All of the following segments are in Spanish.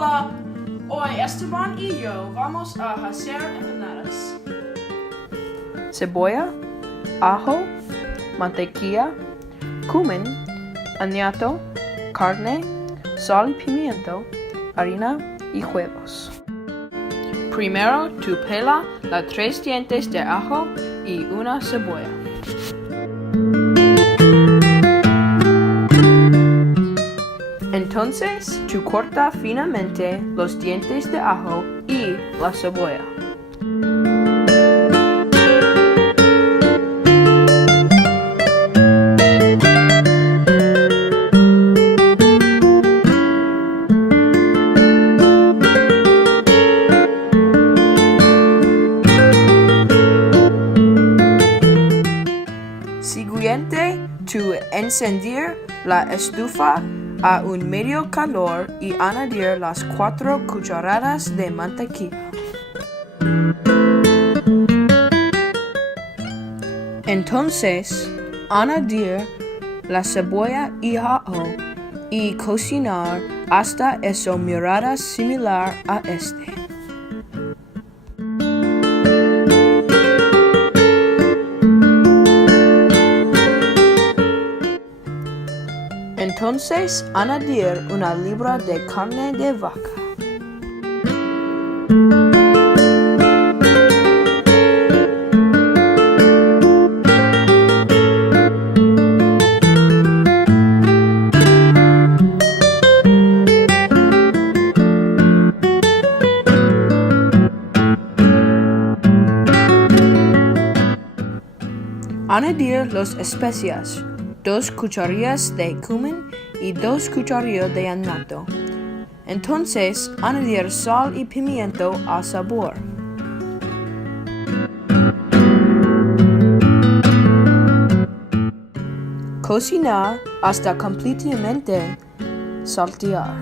Hola, hoy Esteban y yo vamos a hacer empanadas. Cebolla, ajo, mantequilla, cumin, añato, carne, sal y pimiento, harina y huevos. Primero, tú pela las 3 dientes de ajo y una cebolla. Entonces, tú corta finamente los dientes de ajo y la cebolla. Siguiente, tú encender la estufa a un medio calor y añadir las 4 cucharadas de mantequilla. Entonces, añadir la cebolla y ajo y cocinar hasta eso mirada similar a este. Entonces, añadir una libra de carne de vaca. Añadir las especias, 2 cucharillas de cumin y 2 cucharillas de añato. Entonces, añadir sal y pimiento a sabor. Cocinar hasta completamente saltear.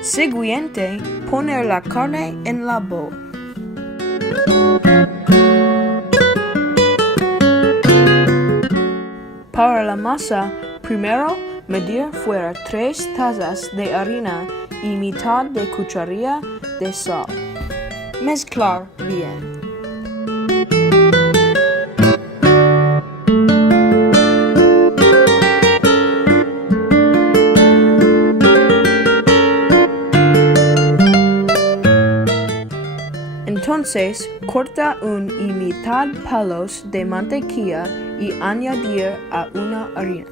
Siguiente, poner la carne en la bowl. Para la masa, primero medir fuera 3 tazas de harina y mitad de cucharilla de sal. Mezclar bien. Entonces, corta un y mitad palos de mantequilla y añadir a una harina.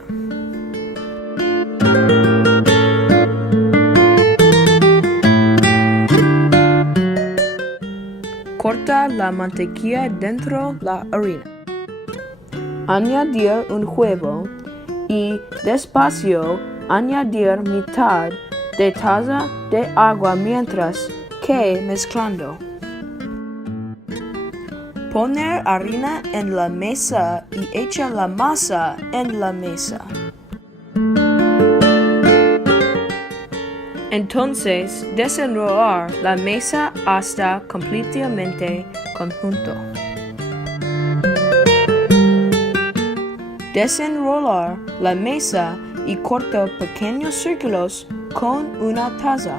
Corta la mantequilla dentro la harina. Añadir un huevo y despacio añadir mitad de taza de agua mientras que mezclando. Poner harina en la mesa y echar la masa en la mesa. Entonces, desenrollar la mesa hasta completamente conjunto. Desenrollar la mesa y corta pequeños círculos con una taza.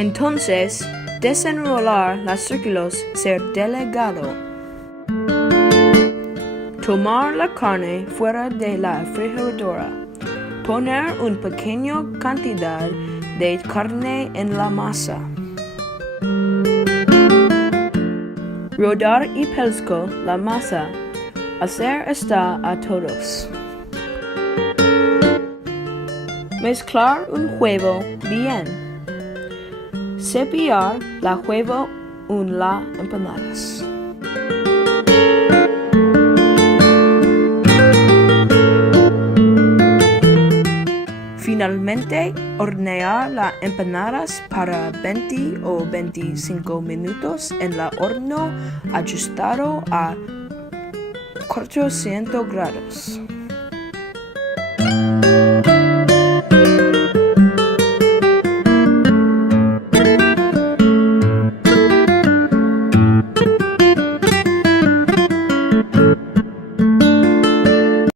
Entonces, desenrolar los círculos ser delgado. Tomar la carne fuera de la refrigeradora. Poner una pequeña cantidad de carne en la masa. Rodar y pellizcar la masa. Hacer esta a todos. Mezclar un huevo bien. Cepillar la huevo en las empanadas. Finalmente, hornear las empanadas para 20 o 25 minutos en el horno ajustado a 400 grados.